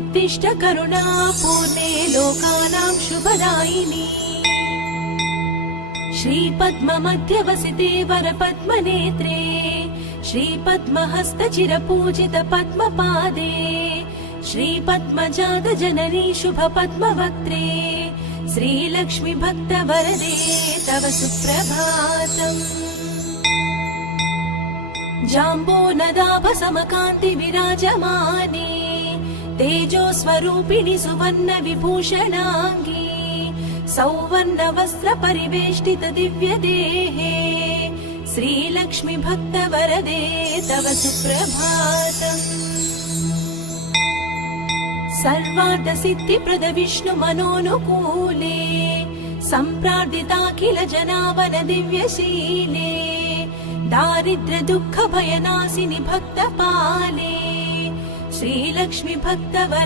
उत्तिष्ठ करुणा पूर्णे लोकानां शुभदायिनी श्रीपद्ममध्यवसिते वरपद्मनेत्रे श्रीपद्महस्तचिरपूजित पद्मपादे श्रीपद्मजातजननी शुभपद्मवक्त्रे श्रीलक्ष्मी भक्तवरदे तव सुप्रभातम्। जाम्बोनदाभसमकान्ति विराजमाने तेजोस्वरूपिणि सुवर्ण विभूषणाङ्गी सौवर्ण वस्त्र परिवेष्टित दिव्य देहे श्रीलक्ष्मी भक्तवरदे तव सुप्रभातम्। सर्वार्थ सिद्धिप्रद विष्णु मनोनुकूले सम्प्रार्थिताखिल जनावन दिव्यशीले दारिद्र्य दुःख भयनाशिनि भक्तपाले श्रीलक्ष्मी भक्तवरदे